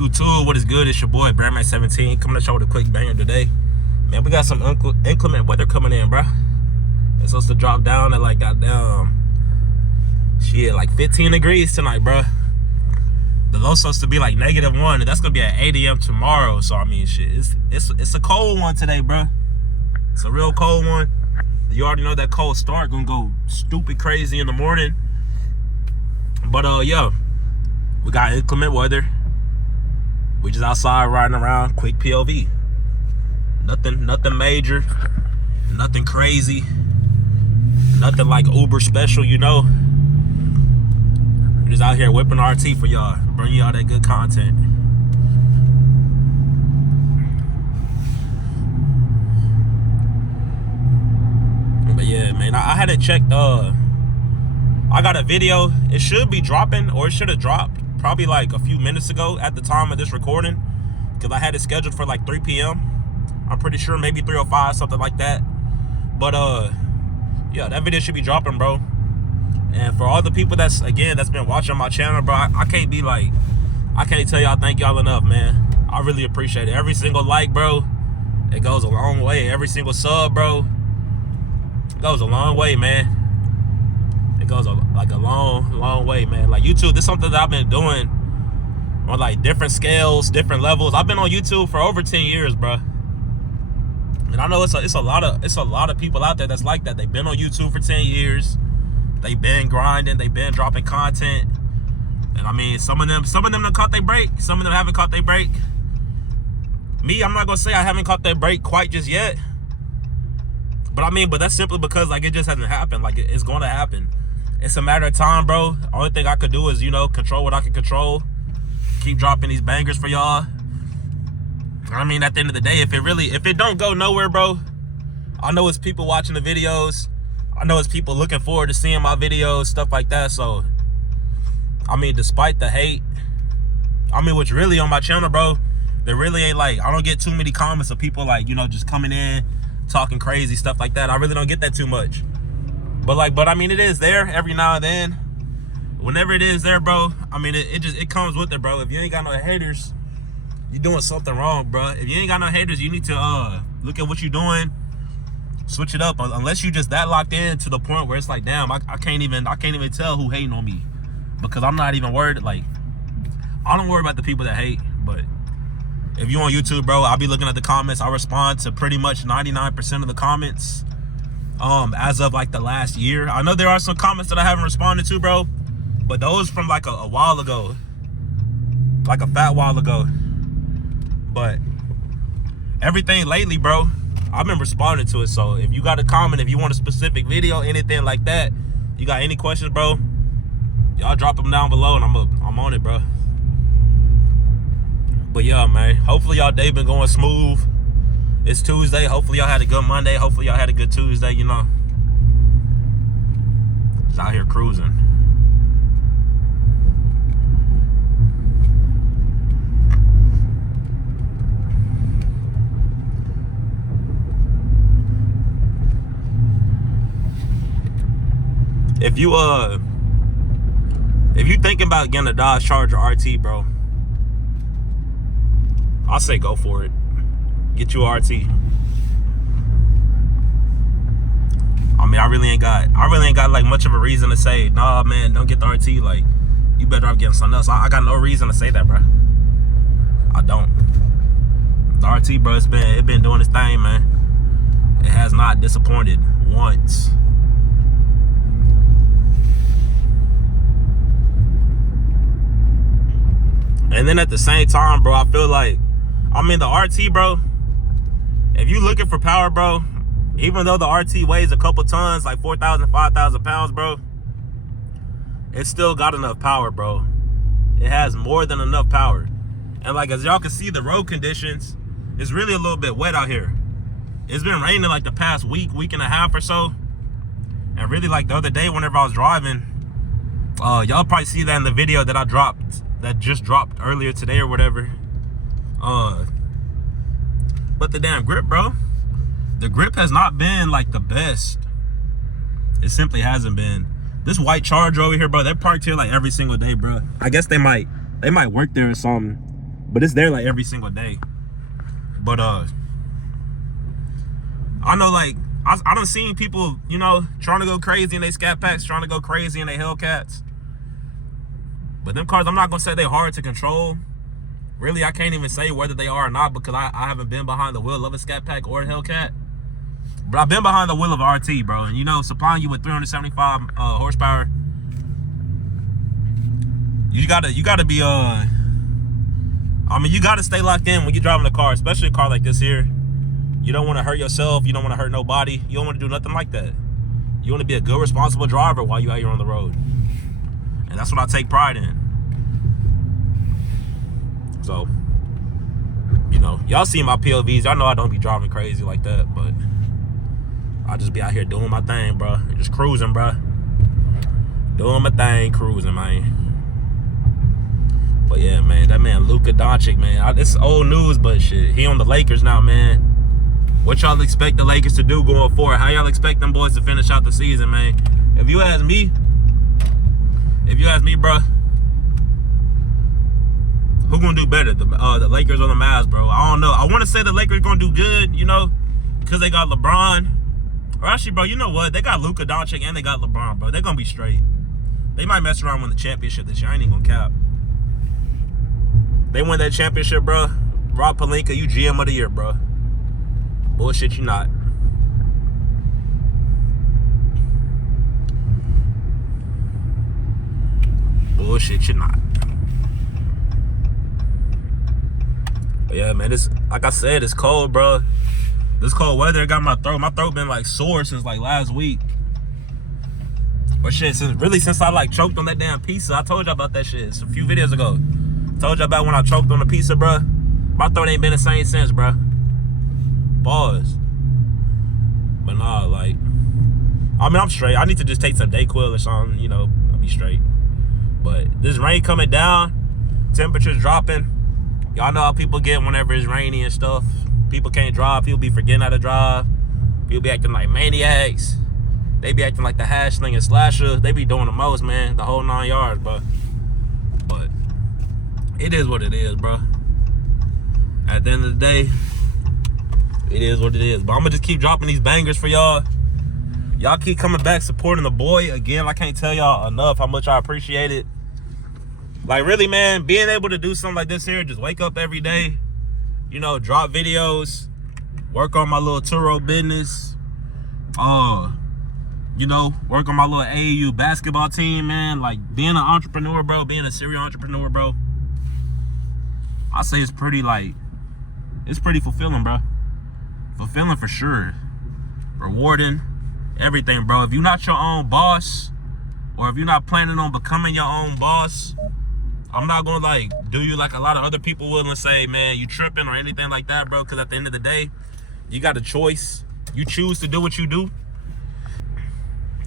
YouTube, what is good? It's your boy HEMI V8 coming to show with a quick banger today. Man, we got some inclement weather coming in, bro. It's supposed to drop down at like goddamn shit, like 15 degrees tonight, bro. The low's supposed to be like -1, and that's gonna be at 8 a.m. tomorrow. So I mean, shit, it's a cold one today, bro. It's a real cold one. You already know that cold start gonna go stupid crazy in the morning. But yo, we got inclement weather. We just outside riding around, quick POV. Nothing major, nothing crazy, nothing like uber special, you know. We're just out here whipping RT for y'all, bringing y'all that good content. But yeah, man, I had it checked. I got a video. It should be dropping, or it should have dropped probably like a few minutes ago at the time of this recording, because I had it scheduled for like 3 p.m. I'm pretty sure maybe 3:05, something like that. But yeah, that video should be dropping, bro. And for all the people that's been watching my channel, bro, I can't tell y'all thank y'all enough, man. I really appreciate it. Every single like, bro, it goes a long way. Every single sub, bro, it goes a long way, man. It goes like a long way, man. Like YouTube, this is something that I've been doing on like different scales, different levels. I've been on YouTube for over 10 years, bro. And I know it's a lot of people out there that's like that. They've been on YouTube for 10 years. They've been grinding. They've been dropping content. And I mean, some of them have caught their break. Some of them haven't caught their break. Me, I'm not gonna say I haven't caught that break quite just yet. But I mean, that's simply because like it just hasn't happened. Like it's gonna happen. It's a matter of time, bro. Only thing I could do is, you know, control what I can control. Keep dropping these bangers for y'all. I mean, at the end of the day, if it don't go nowhere, bro, I know it's people watching the videos. I know it's people looking forward to seeing my videos, stuff like that. So, I mean, despite the hate, I mean, what's really on my channel, bro, there really ain't like, I don't get too many comments of people like, you know, just coming in, talking crazy, stuff like that. I really don't get that too much. But I mean, it is there every now and then. Whenever it is there, bro, I mean, it comes with it, bro. If you ain't got no haters, you're doing something wrong, bro. If you ain't got no haters, you need to look at what you're doing, switch it up. Unless you just that locked in to the point where it's like, damn, I can't even tell who hating on me, because I'm not even worried. Like, I don't worry about the people that hate. But if you on YouTube, bro, I'll be looking at the comments. I respond to pretty much 99% of the comments. As of like the last year. I know there are some comments that I haven't responded to, bro, but those from like a while ago, like a fat while ago. But everything lately, bro, I've been responding to it. So if you got a comment, if you want a specific video, anything like that, you got any questions, bro, y'all drop them down below and I'm on it, bro. But yeah, man, hopefully y'all day been going smooth. It's Tuesday. Hopefully y'all had a good Monday. Hopefully y'all had a good Tuesday, you know. Just out here cruising. If you thinking about getting a Dodge Charger RT, bro, I'll say go for it. Get you a RT. I mean, I really ain't got like much of a reason to say, nah, man, don't get the RT. Like, you better off getting something else. I got no reason to say that, bro. I don't. The RT, bro, it been doing its thing, man. It has not disappointed once. And then at the same time, bro, I feel like, I mean, the RT, bro, if you looking for power, bro, even though the RT weighs a couple tons, like 4,000, 5,000 pounds, bro, it's still got enough power, bro. It has more than enough power. And like, as y'all can see, the road conditions, it's really a little bit wet out here. It's been raining like the past week and a half or so. And really, like the other day, whenever I was driving, y'all probably see that in the video that I dropped, that just dropped earlier today or whatever. But the damn grip, bro, the grip has not been like the best. It simply hasn't been. This white Charger over here, bro, they're parked here like every single day, bro. I guess they might work there or something. But it's there like every single day. But I know, like, I done seen people, you know, trying to go crazy in their Scat Packs, trying to go crazy in their Hellcats. But them cars, I'm not gonna say they're hard to control. Really, I can't even say whether they are or not, because I haven't been behind the wheel of a Scat Pack or a Hellcat. But I've been behind the wheel of an RT, bro. And, you know, supplying you with 375 horsepower, you gotta be I mean, you gotta stay locked in when you're driving a car, especially a car like this here. You don't want to hurt yourself. You don't want to hurt nobody. You don't want to do nothing like that. You want to be a good, responsible driver while you're out here on the road. And that's what I take pride in. So, you know, y'all see my POVs. Y'all know I don't be driving crazy like that, but I just be out here doing my thing, bro. Just cruising, bro. Doing my thing, cruising, man. But yeah, man, that man Luka Doncic, man. This is old news, but shit, he on the Lakers now, man. What y'all expect the Lakers to do going forward? How y'all expect them boys to finish out the season, man? If you ask me, bro, who gonna do better, the Lakers or the Mavs, bro? I don't know. I want to say the Lakers gonna do good, you know, because they got LeBron. Or actually, bro, you know what? They got Luka Doncic and they got LeBron, bro. They're gonna be straight. They might mess around with the championship this year. I ain't even gonna cap. They win that championship, bro. Rob Pelinka, you GM of the year, bro. Bullshit, you not. Bullshit, you not. But yeah, man, this, like I said, it's cold, bro. This cold weather got my throat been like sore since like last week. But shit, since I like choked on that damn pizza. I told you about that shit. It's a few videos ago. Told you about when I choked on the pizza, bro. My throat ain't been the same since, bro. Pause. But nah, like, I mean, I'm straight. I need to just take some Dayquil or something, you know, I'll be straight. But this rain coming down, temperatures dropping. Y'all know how people get whenever it's rainy and stuff. People can't drive. People be forgetting how to drive. People be acting like maniacs. They be acting like the hash slinging slasher. They be doing the most, man. The whole 9 yards, bro. But it is what it is, bro. At the end of the day, it is what it is. But I'm gonna just keep dropping these bangers for y'all. Y'all keep coming back, supporting the boy. Again, I can't tell y'all enough how much I appreciate it. Like, really, man, being able to do something like this here, just wake up every day, you know, drop videos, work on my little Turo business, you know, work on my little AAU basketball team, man. Like, being an entrepreneur, bro, being a serial entrepreneur, bro, I say it's pretty, like, it's pretty fulfilling, bro. Fulfilling for sure. Rewarding, everything, bro. If you're not your own boss, or if you're not planning on becoming your own boss, I'm not gonna like do you like a lot of other people will and say, man, you tripping or anything like that, bro. Because at the end of the day, you got a choice. You choose to do what you do.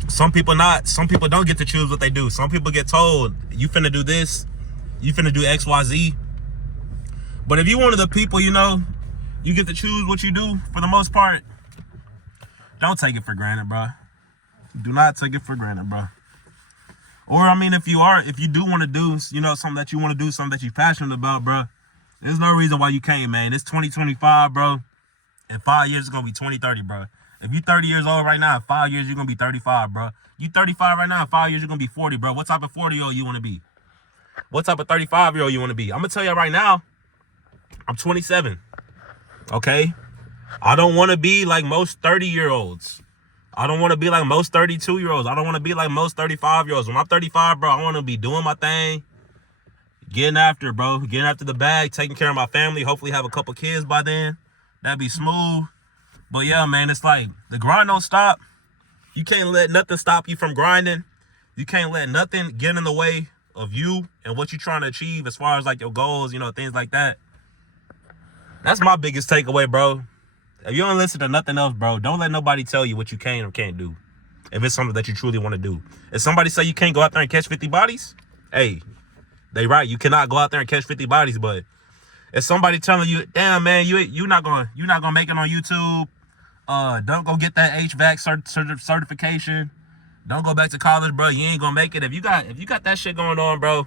Some people not. Some people don't get to choose what they do. Some people get told, you finna do this, you finna do X, Y, Z. But if you one of the people, you know, you get to choose what you do for the most part, don't take it for granted, bro. Do not take it for granted, bro. Or, I mean, if you do want to do, you know, something that you want to do, something that you're passionate about, bro, there's no reason why you can't, man. It's 2025, bro. In 5 years, it's going to be 2030, bro. If you're 30 years old right now, in 5 years, you're going to be 35, bro. You 35 right now, in 5 years, you're going to be 40, bro. What type of 40-year-old you want to be? What type of 35-year-old you want to be? I'm going to tell you right now, I'm 27, okay? I don't want to be like most 30-year-olds. I don't want to be like most 32-year-olds. I don't want to be like most 35-year-olds. When I'm 35, bro, I want to be doing my thing, getting after it, bro. Getting after the bag, taking care of my family. Hopefully have a couple kids by then. That'd be smooth. But yeah, man, it's like the grind don't stop. You can't let nothing stop you from grinding. You can't let nothing get in the way of you and what you're trying to achieve as far as like your goals, you know, things like that. That's my biggest takeaway, bro. If you don't listen to nothing else, bro, don't let nobody tell you what you can or can't do. If it's something that you truly want to do. If somebody say you can't go out there and catch 50 bodies, hey, they right. You cannot go out there and catch 50 bodies. But if somebody telling you, damn, man, you're not gonna make it on YouTube. Don't go get that HVAC certification. Don't go back to college, bro. You ain't gonna make it. If you got that shit going on, bro,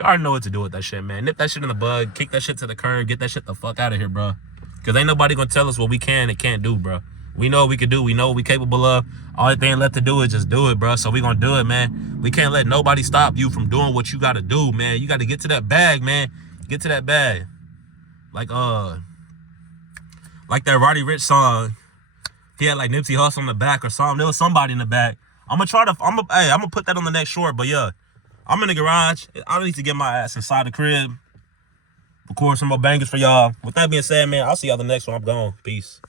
You already know what to do with that shit, man. Nip that shit in the bud. Kick that shit to the curb. Get that shit the fuck out of here, bro. Because ain't nobody going to tell us what we can and can't do, bro. We know what we can do. We know what we capable of. Only thing left to do is just do it, bro. So we going to do it, man. We can't let nobody stop you from doing what you got to do, man. You got to get to that bag, man. Get to that bag. Like that Roddy Ricch song. He had like Nipsey Hussle on the back or something. There was somebody in the back. I'm gonna put that on the next short, but yeah. I'm in the garage. I need to get my ass inside the crib. Record some more bangers for y'all. With that being said, man, I'll see y'all the next one. I'm gone. Peace.